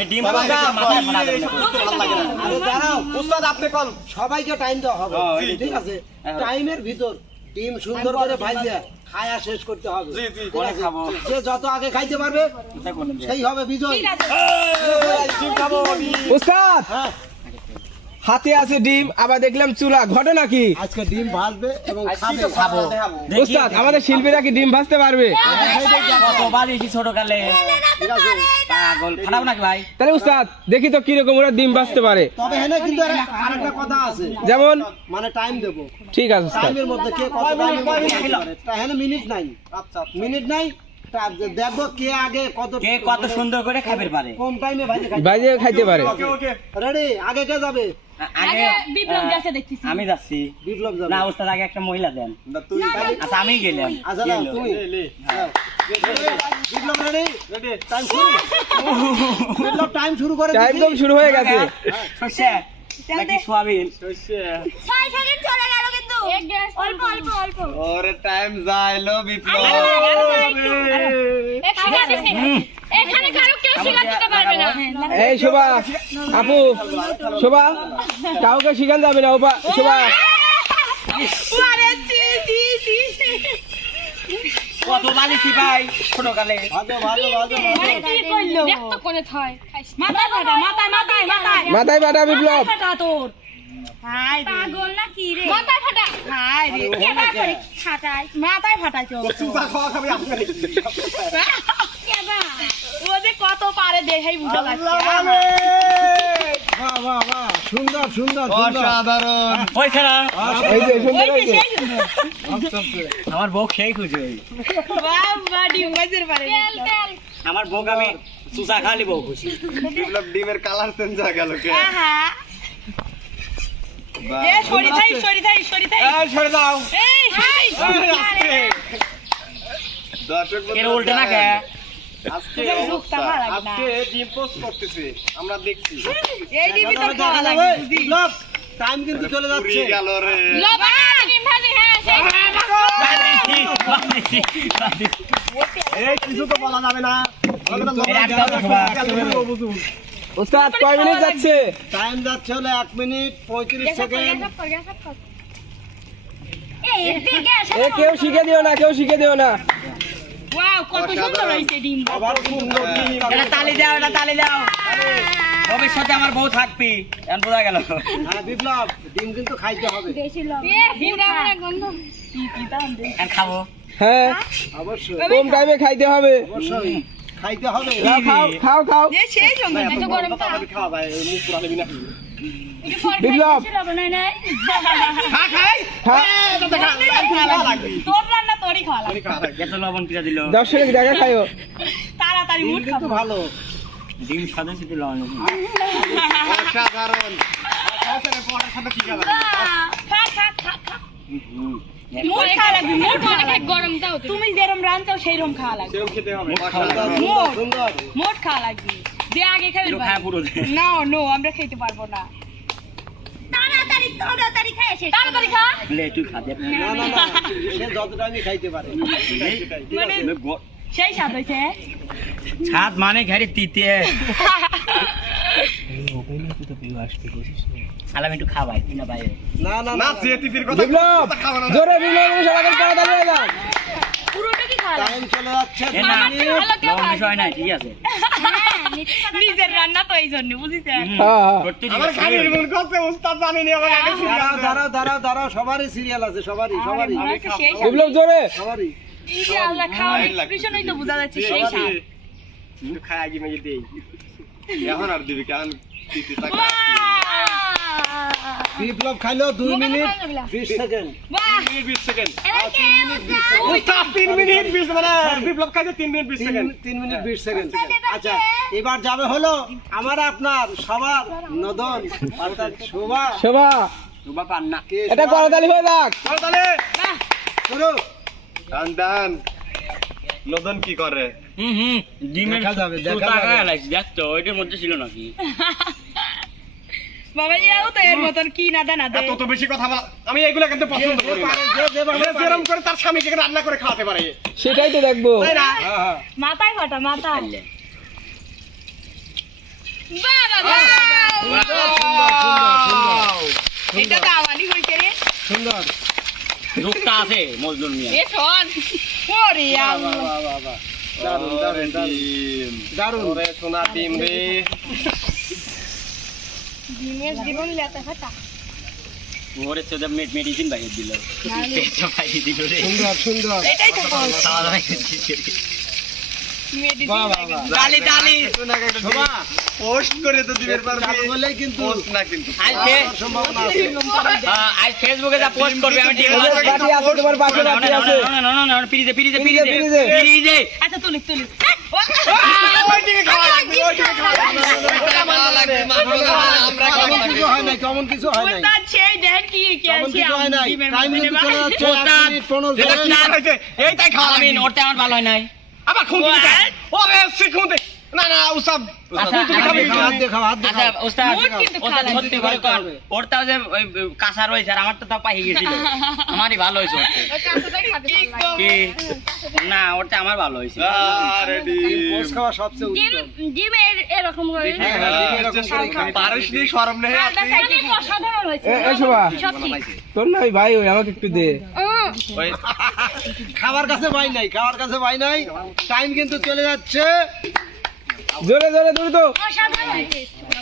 এই ডিম ভাঙা মাথায় ফাটা দেবে আরে দাঁড়াও উস্তাদ, আপনি কোন সবাইকে টাইম দেওয়া হবে, ঠিক আছে? টাইমের ভিতর ডিম সুন্দর করে ভাইজা খায়া শেষ করতে হবে। পরে খাবো। যে যত আগে খাইতে পারবে সেই হবে বিজয়। ডিম খাবো আমি। উস্তাদ হ্যাঁ, হাতে আছে ডিম, আবার দেখলাম চুলা, ঘটনা কি? আজকে ডিম ভাজবে এবং খাবো। উস্তাদ আমাদের শিল্পীরা কি ডিম ভাজতে পারবে? কতবার এসেছি ছোট কালে, ঠিক আছে, পাগল ফাটাবো নাকি ভাই? তাহলে উস্তাদ দেখি তো কিরকম ওরা ডিম ভাজতে পারে। তবে হ্যাঁ কিন্তু আরেকটা কথা আছে, যেমন মানে টাইম দেবো। ঠিক আছে উস্তাদ। টাইমের মধ্যে কে কত টাইমের মধ্যে খাইতে পারে, হ্যাঁ মিনিট নাই, মিনিট নাই, দেখবো কে আগে কে কত সুন্দর করে খাবার পারে। কম টাইমে ভাইজে ভাইজে খাইতে পারে। রেডি, আগে কে যাবে? আগে বিপ্লব যাচ্ছে দেখতেছি। আমি যাচ্ছি। বিপ্লব যাবে। না ওস্তাদ আগে একটা মহিলা দেন। আচ্ছা আমি গেলাম। আচ্ছা না তুমি হ্যাঁ। বিপ্লব রেডি, টাইম শুরু। বিপ্লব টাইম শুরু করে টাইম তো শুরু হয়ে গেছে। সরষে নাকি সোয়াবিন? 6 সেকেন্ড চলে গেল কিন্তু। অল্প অল্প অল্প। ওরে টাইম যাইলো বিপ্লব। এখানে কারো কেউ শিকার দিতে পারবে না। এই শোভা, আপু শোভা, কাউকে শিখান যাবে না। শোভা আরে জি জি জি। কত বালিছি ভাই ছোট কালে। ভাজো ভাজো ভাজো। কি কইলো? দেখ তো কোনে থয়। মাথায় ফাটা, মাথায় মাথায় মাথায়। মাথায় বাটা বিপ্লব। ফাটা তোর। হাই রে। পাগল না কি রে? মাথায় ফাটা। হাই রে। কেবা করে ফাটায়? মাথায় ফাটায় তো। চুপা খাওয়া খাবি আপনি। কেবা? ও যে কত পারে দেখাই বুঝা যাচ্ছে। বাহ বাহ বাহ, সুন্দর সুন্দর সুন্দর। অসাধারণ। হইছে না? এই যে সুন্দর ওই হয়েছে। সেই আমার বউ খেয়ে খুঁজে। বাবা ডিম বাজের পারে। তেল তেল। আমার বউ আমি চুষা খালি বউ খুশি। বিপ্লব ডিমের কালার চেঞ্জ হয়ে গেল কে? আহা। বাহ। এ সরি থাই সরি থাই সরি থাই। এই ছেড়ে দাও। এই হাই। দর্শক এর উল্টে না কে? আজকে রূপটা ভালো লাগে না। আজকে ডিম পোস্ট করতেছে, আমরা দেখছি। এই ডিমই তো খাওয়া লাগে বুঝি। বিপ্লব, টাইম কিন্তু চলে যাচ্ছে। পুরি গেল রে। লবণ ডিম ভাজি হ্যাঁ সেই। এই কিছু তো বলা যাবে না। উস্তাদ কয় মিনিট যাচ্ছে? টাইম যাচ্ছে হলো 1 মিনিট 35 সেকেন্ড। এই এদিকে আসো। এ কেউ শিখে দিও না, কেউ শিখে দিও না। ওয়াও কত সুন্দর হইছে ডিম। আবার সুন্দর ডিম। এটা তালি দাও, এটা তালি দাও। ভবিষ্যতে আমার বউ থাকবি, এখন বোঝা গেল। হ্যাঁ বিপ্লব, ডিম কিন্তু খাইতে হবে। বেশি লবণ। ডিম খাওয়া গন্ধ। কি কি দাম দে। এখন খাবো। হ্যাঁ অবশ্যই কম টাইমে খাইতে হবে। অবশ্যই খাইতে হবে। খাও খাও খাও খাও। এ সেই সুন্দর এত গরম তা। খাওয়া ভাই, মুখ পুরা দিবি না। বিপ্লব। বেশি লবণ নাই নাই। খা। তোর রান্না তোরই খাওয়া লাগে। এত লবণ কিরা দিল? দর্শক দেখা খাইও। তাড়াতাড়ি ডিম মুখ কিন্তু খাবো। ভালো। ডিম সাদা সাথে লবণ। অসাধারণ। খা খা খা খা। মোট খাওয়া লাগবে, মোট খাওয়া লাগবে। গরমটাও তুমি যেরকম রাঁধছো সেইরকম খাওয়া লাগবে। সুন্দর মোট সুন্দর। মোট খাওয়া লাগবে। যে আগে খাবে খায় পুরো দে। না নো আমরা খেতে পারবো না। তাড়াতাড়ি তাড়াতাড়ি খায় শেষ। তাড়াতাড়ি খা। লে তুই খা দে। না না না, সে যত টাইমই খাইতে পারে। মানে সেই স্বাদ হয়েছে। ছাদ মানে ঘরে তিতে। আলাম একটু খাবাই না ভাই। না না না না, যে তিতির কথা বিপ্লব জোরে বিপ্লব সবাই তাড়াতাড়ি হয়ে যান। পুরোটা কি খাওয়া লাগবে? টাইম চলে যাচ্ছে। এ না লবণ বিষয় নাই, ঠিক আছে। নিজের রান্না তো এই জন্য বুঝিছেন। হ্যাঁ হ্যাঁ। সত্যি আমার গাড়ির মন করছে, উস্তাদ জানেনি আমার আগে দাঁড়াও দাঁড়াও দাঁড়াও দাঁড়াও, সবারই সিরিয়াল আছে, সবারই সবারই সেই স্বাদ। বিপ্লব জোরে। সবারই। এই যে আল্লাহ খাওয়ার এক্সপ্রেশনই তো বোঝা যাচ্ছে সেই স্বাদ। একটু খায় আগে মেয়ে দেই। এখন আর দিবি কেন তিতি টাকা। বাহ! বিপ্লব খাইলো 2 মিনিট 20 সেকেন্ড। বাহ! 20 সেকেন্ড। এবার কে উস্তাদ 3 মিনিট 20 মানে বিপ্লব খাইছে 3 মিনিট 20 সেকেন্ড। 3 minute 20 second. আচ্ছা এবার যাবে হলো আমার আপনার সবার নদন অর্থাৎ শোভা। শোভা রুবা পান না। কে এটা করতালি হয়ে যাক। তাহলে শুরু। দান নদন কি করে? ডিমের দেখা যাবে, দেখা সুতা যাবে। খায় লাগছে, দেখ তো ওইটার মধ্যে ছিল নাকি? বাবাজিরাও তো এর মতন কি না দে না দে। এত তো বেশি কথা বলা, আমি এগুলা কিন্তু পছন্দ করি না। যে যেরকম করে তার স্বামীকে রান্না করে খাওয়াতে পারে, সেটাই তো দেখবো। তাই না? হ্যাঁ হ্যাঁ। মাথায় ফাটা মাথা। এটা তো আমারই হইছে রে। সুন্দর রূপটা আছে মজলুম মিয়া। এ শোন। ওরে আল্লাহ। দারুন দারুন দারুন ওরে সোনা ডিম রে। ডিমের জীবন লেতা ফাটা। ওরে তো মেডিসিন বাইরে দিল। পেটটা বাইরে দিল রে। সুন্দর সুন্দর এটাই তো বল। খাওয়া দাওয়া মেডিসিন বাহ বাহ বাহ তালি তালি। শোভা পোস্ট করে তো দিবের পারবি। চালু করলেই কিন্তু পোস্ট না কিন্তু। সম্ভাবনা আছে আজ ফেসবুকে যা পোস্ট করবে আমি ঠিক আছে। বাটি আছে তোমার পাশে বাটি আছে না পিরিজে পিরিজে। আচ্ছা তুলি তুলি। ওই দিকে খাওয়া লাগবে, ওই দিকে খাওয়া লাগবে। ওটা মানা লাগবে, মানা লাগবে। আমরা খাওয়া কেমন লাগবে। কিছু হয় নাই কেমন কিছু হয় নাই ওস্তাদ সেই দেন কি কি কেমন আছে কিছু হয় নাই ডিমের টাইম মধ্যে কিন্তু চলে যাচ্ছে ওস্তাদ, 1 মিনিট 15 এটা সেকেন্ড। না- হয়েছে, এইটাই খাওয়া আমি লাগবে। নোটটা আমার ভালো হয় নাই। আবার খুন দিতে চাই। ওরে শিখুন দে। না না উস্তাদ, আচ্ছা, তুমি খাবে আমি- হাত দিয়ে খাও হাত দিয়ে আচ্ছা খাও ওস্তাদ মোট কিন্তু ওস্তাদ খাওয়া সত্যি করে কর। ওরটাও যে ওই কাঁচা রয়েছে আর আমার তো তাও পাই গেছিল। আমারই ভালো হয়েছে ওরটা। ওটা তো খাতে ভালো লাগে। কি না ওরটা আমার ভালো হয়েছে। আরে পোস্ট খাওয়া সবচেয়ে ডিম উত্তম ডিম এরকম করে হ্যাঁ হ্যাঁ ঠিক এরকম করে খাও। পারিস নি শরম নেই আলাদা সাইডে অসাধারণ হয়েছে এ শোভা সব ঠিক তোর নাই ভাই ওই আমাকে একটু দে ওই খাবার কাছে ভাই নাই খাবার কাছে ভাই নাই টাইম কিন্তু চলে যাচ্ছে জোরে জোরে দ্রুত অসাধারণ হয়েছে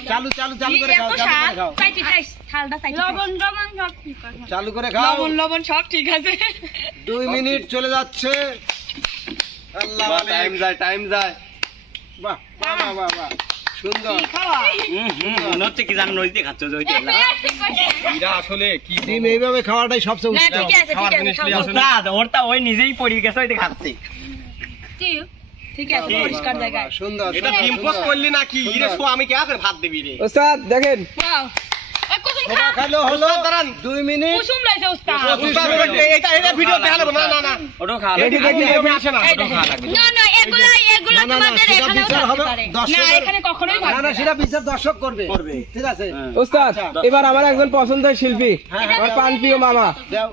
চালু চালু চালু করে খাও এত চালু স্বাদ করে খাও চাইতে চাই ঠালদা চাইতে লবণ লবণ সব ঠিক আছে চালু করে খাও লবণ সব ঠিক আছে 2 মিনিট চলে যাচ্ছে আল্লাহ টাইম যায়। বাহ বাহ বাহ বাহ বাহ সুন্দর মনে হচ্ছে কি জানো নদীতে খাচ্ছ যে ওইটা। এরা আসলে কি ডিম এইভাবে খাওয়াটাই সবচেয়ে না উত্তম ঠিক আছে খাওয়ার ঠিক জিনিস আছে নিয়ে আসো। ওস্তাদ ওরটা ওই নিজেই পড়ে গেছে ওইটা খাচ্ছে। ঠিক আছে পরিষ্কার জায়গায় সুন্দর এটা সুন্দর, ডিম পোস্ট সুন্দর। করলি নাকি? ইরে শো আমি কে করে ভাত দিবি রে? ওস্তাদ দেখেন ওয়াও ওই কুসুম খোলা খাইলো হলো উস্তাদ দাঁড়ান। 2 মিনিট কুসুম লাইছে উস্তাদ উস্তাদ এটা ভিডিও দেখালো না না না। ওটাও খাওয়া দেখি, লাগবে। দেখি, আমি আসে না। ওটাও খাওয়া লাগবে। না না এগুলা না, না, না, তোমাদের সেটা এখানেও বিচার হবে, থাকতে পারে না দর্শকের- এখানে কখনোই না না থাকবে সেটা বিচার দর্শক করবে করবে। ঠিক আছে হ্যাঁ। ওস্তাদ এবার আমার একজন পছন্দের শিল্পী হ্যাঁ, আমার পান প্রিয় মামা দাও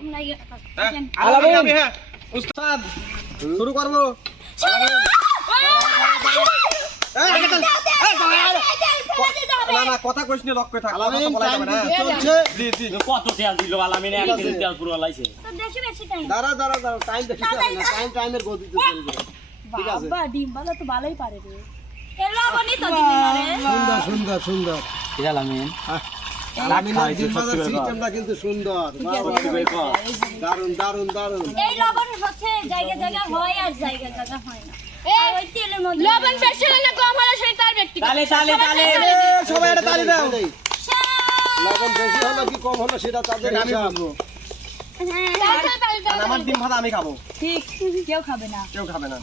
আলামিন আমি হ্যাঁ উস্তাদ শুরু করব। না না কথা কইছ নি লক্ষ্য থাক। কথা আলামিন বলা টাইম যাবে না। কিন্তু চলছে জি জি। কত তেল দিল আলামিনে এক কেজি তেল পুরো লাইছে। বেশি বেশি টাইম দাঁড়া দাঁড়া দাঁড়া টাইম বেশি যাবে না টাইমের গতিতে চলবে ঠিক আছে বাবা ডিম বালা তো ভালোই পারে রে এলো বনি তো দিবি না রে সুন্দর সুন্দর সুন্দর কি আলামিন? আলামিনের ডিম ভাজার সিস্টেমটা কিন্তু সুন্দর বাহ, বাহ, বাহ। দারুণ দারুণ দারুণ এই লবণ হচ্ছে জায়গা জায়গা হয় আর জায়গা জায়গা হয় না আর ওই তেলের মধ্যে লবণ বেশি হলে কম হলে সেটা তার ব্যক্তিগত তালে তালে তালে। সবাই একটা তালি দাও। লবণ বেশি হলো কি কম হলো সেটা তাদের আমি হিসাব। বুঝবো। তালে আর আমার ডিম ভাত আমি খাবো। ঠিক কেউ খাবে না কেউ খাবে না।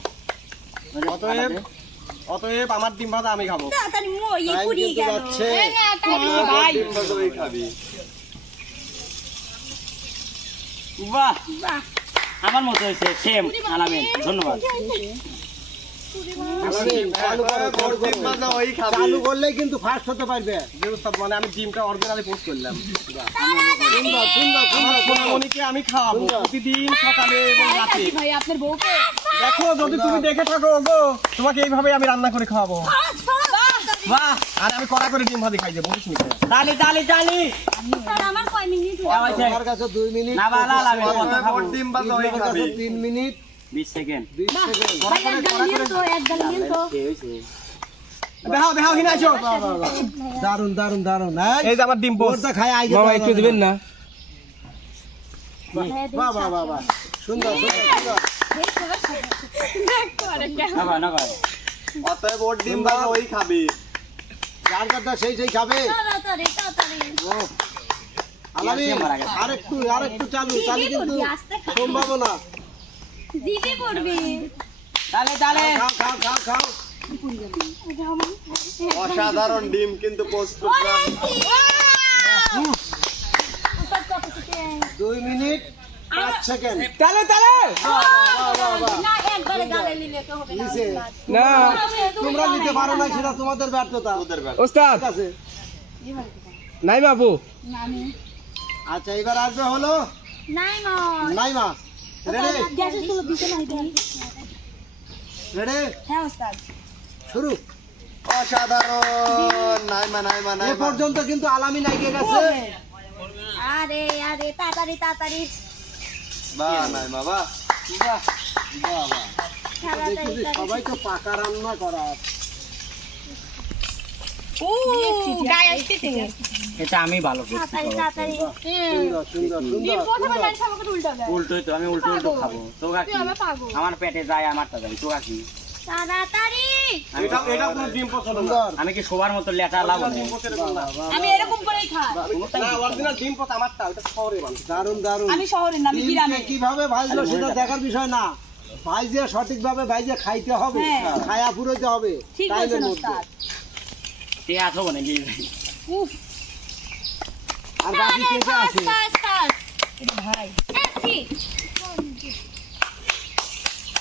অতএব আমার ডিম ভাত আমি খাবো। তাড়াতাড়ি মই টাইম পুড়িয়ে কিন্তু গেল যাচ্ছে না তাই ভাই বাহ আমার মতো হয়েছে সেম আলামিন ধন্যবাদ। আলামিন, চালু করো, চালু করো। ডিম ভাত ওই খাবে। চালু করলেই কিন্তু ফার্স্ট হতে পারবে যে উস্তাদ মানে আমি ডিমটা অরিজিনালি পোস্ট করলাম। সুন্দর সুন্দর সুন্দর সুন্দর মনিকে আমি খাওয়াবো প্রতিদিন সকালে এবং রাতে। ভাই আপনার বউকে দেখো যদি তুমি দেখে থাকো ওগো তোমাকে এইভাবে আমি রান্না করে খাওয়াবো। বাহ আর আমি কড়া করে ডিম ভাজি খাই যে বলিস নি। তালি তালি তালি। স্যার আমার কয় মিনিট আমার কাছে 2 মিনিট না বালা আলামিন কত খাবো? ডিম ভাত ওই আমার খাবে। কাছে 3 মিনিট 20 সেকেন্ড। 20 সেকেন্ড ভাই এক গাল নিন তো এক গাল নিন তো কি হইছে? দেখাও দেখাও হিনা আসো। দারুন দারুন দারুন এই যে আমার ডিম পোস্ট। ওরটা খাই আইগে মামা একটু দিবেন না বাহ বাহ বাহ বাহ সুন্দর সুন্দর না ভাই না ভাই। অতএব ওর ডিম ভাত ওই খাবে। যার কথা সেই সেই খাবে তাড়াতাড়ি তাড়াতাড়ি ও আলামিন মারা গেছে। আরেকটু চালু চালু কিন্তু আস্তে সম্ভাবনা দিবি পড়বি তালে তালে। খাও খাও খাও খাও অসাধারণ ডিম কিন্তু পোস্ট ওরে করলাম। 2 মিনিট 5 সেকেন্ড তালে তালে না একবারে গালে নিলে তো হবে না নিচে না তোমরা নিতে পারো না সেটা তোমাদের ব্যর্থতা ওস্তাদ ঠিক আছে নাই বাবু আচ্ছা এবার আসবে হলো নাই মা নাইমা রেডি গ্যাসের চুলো দিতে নাই দেই রেডি হ্যাঁ ওস্তাদ শুরু অসাধারণ এ পর্যন্ত কিন্তু আলামিন এগিয়ে গেছে। আরে আরে তাড়াতাড়ি তাড়াতাড়ি দেখছি সবাই তো পাকা রান্না করা। গায়ে আসতেছে এটা আমি ভালো করছি তাড়াতাড়ি তাড়াতাড়ি সুন্দর সুন্দর সুন্দর প্রথমে লাইন আমাকে উল্টা দেয় উল্টোই তো আমি উল্টো উল্টো খাবো তো কাকি আমার পেটে যায় আমারটা যায় তো কাকি তাড়াতাড়ি এটা কোনো ডিম পছন্দ না। সুন্দর। আমি কি সবার মতো লেটা লাভ ডিম পছন্দ না। আমি এরকম করেই খাই না, অরিজিনাল ডিম পছ আমারটা, ওটা শহরে বানায়। দারুন দারুন। আমি শহরে না আমি গ্রামে কিভাবে ভাজলো সেটা দেখার বিষয় না, ভাইজে সঠিকভাবে ভাইজে খাইতে হবে, হ্যাঁ। খায়া পুরোতে হবে ঠিক টাইমের বলছেন মধ্যে। ওস্তাদ তে আছো নাকি উফ আর বাকি কে কে আছে? ফাস্ট ফাস্ট ভাই এসি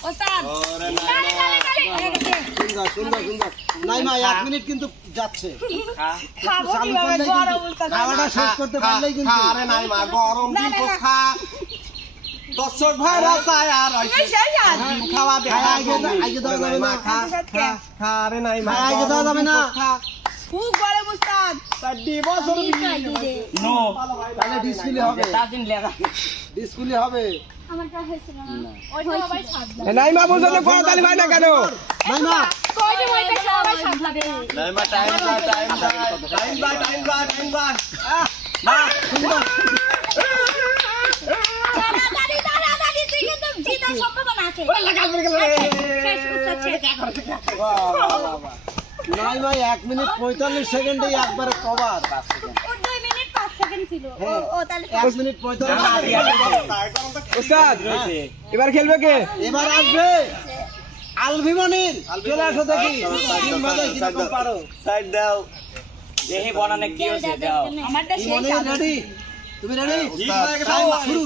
ওস্তাদ সুন্দর সুন্দর সুন্দর। নাইমা 1 মিনিট কিন্তু যাচ্ছে। খাবো চালু কিভাবে করলেই গরম কিন্তু উস্তাদ খাওয়াটা শেষ করতে পারলেই কিন্তু আরে নাই মা, গরম ডিম পছ খা। দর্শক ভাইরা চায় আর হইছে। ডিম খাওয়া দেখা খায় আগে দেওয়া যাবে না। খা রে নাই মা, খায় আগে দেওয়া যাবে না। খুব গরম উস্তাদ 4 বছর নো তাহলে ডিসপ্লে হবে, তাজিন লেটা ডিসপ্লে হবে। আমারটা হয়েছিল না ওইটা সবাই ছাদ এ নাই মা পর্যন্ত করতালি ভাই না কেন? নাইমা কইতে ওইটা সবাই ছাদ লাগে নাই মা, টাইম বাই। সুন্দর। তাড়াতাড়ি তাড়াতাড়ি তুই কিন্তু জিতার সম্ভাবনা আছে শেষ উস্তাদ শেষ নাইমা 1 মিনিট 45 সেকেন্ডে একবারে কভার। ওর 2 মিনিট 5 সেকেন্ড ছিল ও তাহলে 1 মিনিট 45 সেকেন্ড। উস্তাদ এবার খেলবে কে? এবার আসবে আলভিমনির। চলে আসো দেখি ডিম ভাজা কিরকম পারো। সাইড দাও। দেহি বনানে কি হইছে দাও আমারটা সেই মনে ছাদ রেডি? তুমি রেডি? শুরু।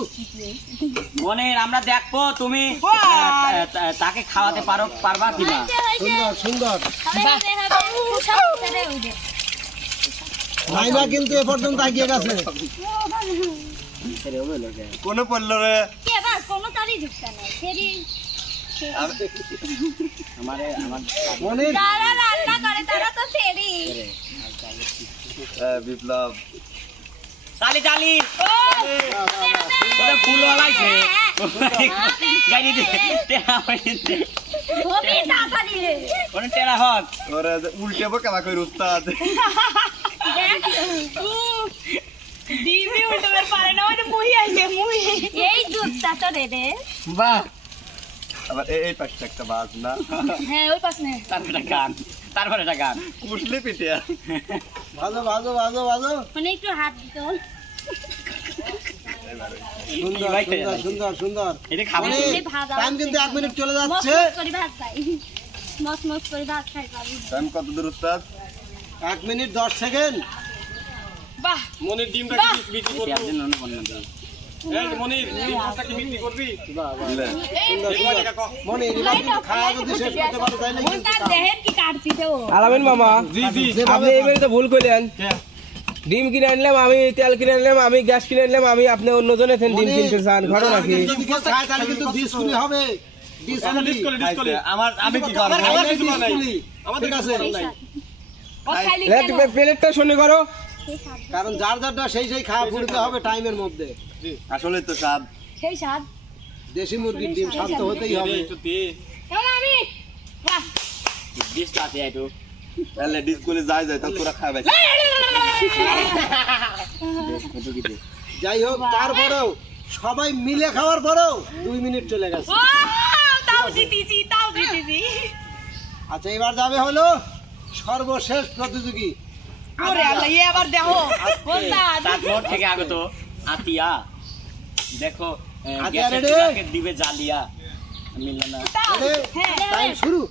মনের আমরা দেখবো তুমি তাকে খাওয়াতে পারবা কিনা সুন্দর সুন্দর। হবে হবে সব ছেড়ে উঠে নাইমা কিন্তু এ পর্যন্ত এগিয়ে গেছে। কোন পড়লো রে? কে বাস কোনো তারই ঝুঁকতা নাই ফেরি আমার মনির যারা রান্না করে তারা তো ফেরি বিপ্লব তালি তালি ওরে ফুল লাগাইছে গাড়ি দে তেরা হইছে তুমি তাড়াতাড়ি রে ওরে তেরা হক ওরে উল্টে বকা কই উস্তাদ। দেখ ডিমই উল্টাবে পারে না ওই যে মুহি আইছে মুহি এই দুধটা তো রে রে বাহ আবার এই পাশে একটা বাজ না। হ্যাঁ ওই পাশ নে তারপরে একটা গান কুশলে পিটিয়া। ভালো ভালো ভালো ভালো। মানে একটু হাত দিতে হল সুন্দর সুন্দর সুন্দর সুন্দর। এটা খাবো মনির, ভাজা টাইম কিন্তু 1 মিনিট চলে মস যাচ্ছে। মস করে ভাত খাই মস মস করে ভাত খাই পাবি টাইম কত দূর উস্তাদ? 1 মিনিট 10 সেকেন্ড। বাহ মনির ডিমটা কি বিক্রি করবি? পেঁয়াজের নুন বন্না দিই এই মনির ডিম কতটা কি বিক্রি করবি? সুন্দর সুন্দর। মনির এবার কিন্তু খাওয়া যদি শেষ করতে পারো তাহলে কিন্তু উস্তাদ দেখেন কি কাটছিতে ও আলামিন মামা যেভাবে আপনি এবারে তো ভুল করলেন। ডিম কিনে আনলাম আমি, তেল কিনে আনলাম আমি, গ্যাস কিনে আনলাম আমি, আপনি অন্যজনে ডিম কিনতে চান, ঘটনা কি? যদি কেউ খায় তাহলে কিন্তু ডিসপ্লে হবে। ডিসপ্লে আমার আমি কি করব? আমার কিছু নাই। ঠিক আছে। ও খাইলি প্লেটটা শুনে করো। কারণ যার যারটা সেই সেই খাওয়া পড়তে হবে টাইমের মধ্যে। আসলে তো স্বাদ। সেই স্বাদ দেশি মুরগির ডিম শান্ত হতেই হবে। এবার আমি বাহ ডিস আছে একটু তাহলে ডিসকুলে যায় তা তোরা খাবে। যাই হোক তারপরেও সবাই মিলে খাওয়ার পরেও 2 মিনিট চলে গেছে। ও তাও জিতেছি তাও জিতেছি আচ্ছা এবার যাবে হলো সর্বশেষ প্রতিযোগী। ওরে আল্লাহ এই আবার দেখো ওস্তাদ তারপর থেকে আগত আতিয়া দেখো আতিয়া গ্যাসের ready? চুলাকে দিবে জ্বালিয়া মিলল না টাইম শুরু।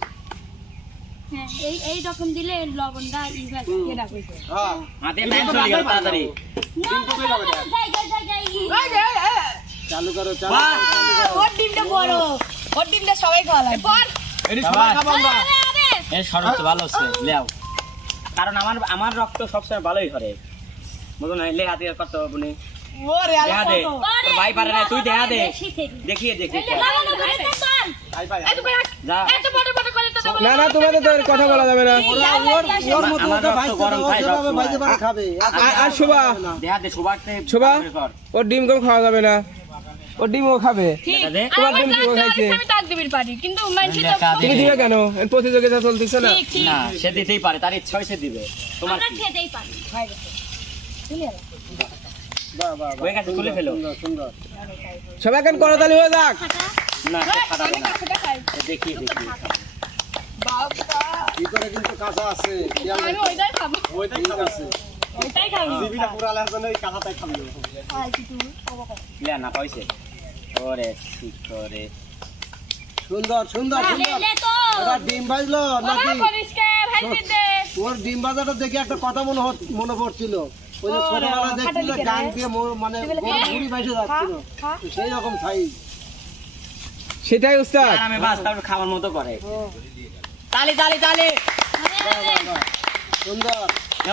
হ্যাঁ এই রকম দিলে লবণটা ইভাবে কেডা কইছে হ্যাঁ হাতে টাইম চলে গেল তাড়াতাড়ি যাই চালু করো চালু বাহ! করো। ওর ডিমটা বড় ওর ডিমটা সবাই খাওয়া লাগে পর এডি সবাই খাবো আমরা। এই সর্বোচ্চ ভালো হচ্ছে লেও কারণ আমার রক্ত সবসময় ভালোই করে বুঝো না লে হাতে কত বনি ওরে দেখা আল্লাহ দে কত তোর ভাই পারে না তুই দেখা দে বেশি ফেরি দেখিয়ে দেখি লাগানো ধরে তো চল আই ভাই এত বড় যা এত বড় বড় করে তো দেব না না তোমাদের তো কথা বলা যাবে না। ওর মতো আমার ওকে রক্ত ভাইতে গরম দাও, খায় যেভাবে সবসময়। ভাইতে পারে খাবে। আর শোভা দেহাতে শোভাতে শোভা ওর ডিম কম খাওয়া যাবে না, ওর ডিম ও খাবে। ঠিক তোমার ডিম কি ও খাইছে? আমি তাক দিবির পারি কিন্তু মানুষে তো তুমি দিবে কেন? প্রতিযোগিতা চলতেছে না। ঠিক ঠিক না সে দিতেই পারে, তার ইচ্ছা হয়েছে দিবে। তোমার আমরা কি? খেতেই পারি বাহ, বাহ, বাহ। হয়ে গেছে, তুলে ফেলো। সুন্দর, সুন্দর। সবাই এখন করতালি হয়ে যাক। না সে খাবে না, দেখি দেখি। ভিতরে কিন্তু কাঁচা আছে, খেয়াল আমি রাখো। ওইটাই খাবো, ঠিক আছে। ওইটাই খাবো। জিবিটা পুরালের জন্য এই কাঁচাটাই খাবি লে না পাইছে। ওরে ঠিক করে। সুন্দর, সুন্দর, সুন্দর। লে তো ওরা ডিম ভাজলো নাকি? পরিষ্কার ভাইতে দে। ওর ডিম ভাজাটা দেখে একটা কথা মনে পড়ছিল। ওই যে ছোটবেলা দেখছিল গান দিয়ে মানে ঘুড়ি ভাইসে যাচ্ছিল, তো সেই রকম সাইজ। সেটাই উস্তাদ। আর আমি বাস তারপর খাওয়ার মতো করে। তালি তালি তালি। সুন্দর,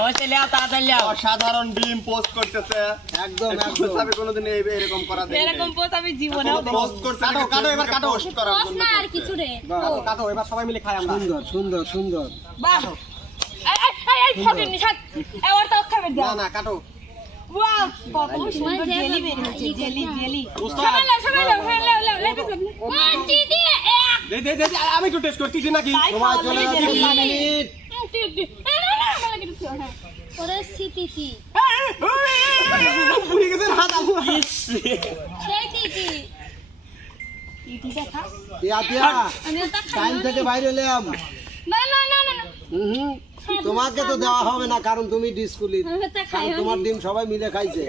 হয়েছে, লেও তাড়াতাড়ি লেও। অসাধারণ ডিম পোস্ট করতেছে। একদম একদম। আমি কোনোদিন এরকম করা দেখিনি। এরকম পোস্ট আমি জীবনেও পোস্ট করছে। কাটো এবার কাটো পোস্ট করার বস জন্য। না আর কিছু রে কাটো এবার সবাই মিলে খাই আমরা। সুন্দর, সুন্দর, সুন্দর। বাহ এই ফকির নিশাত এই ওর তো খাবে না দাও না কাটো। ওয়াও কত সুন্দর জেলি বের হচ্ছে জেলি উস্তাদ সবাই দিদি দে দে দে আমি একটু টেস্ট করছি নাকি? সময় চলে যাচ্ছে 2 মিনিট। ওরে সিটি কি পুড়ে গেছে হাত আমু। সেই দিদি টিয়া টিয়া, আমি ওটা খাই টাইম থেকে বাইরে এলাম। না না না না হুম, তোমাকে তো দেওয়া হবে না, কারণ তুমি ডিসকুলি, আমি ওটা খাই কারণ তোমার ডিম সবাই মিলে খাইছে।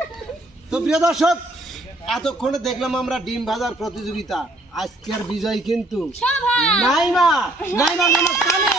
তো প্রিয় দর্শক, এতক্ষণে দেখলাম আমরা ডিম ভাজার প্রতিযোগিতা। আজকের বিজয় কিন্তু সবাই নাইমা। নাইমার নাম কানে।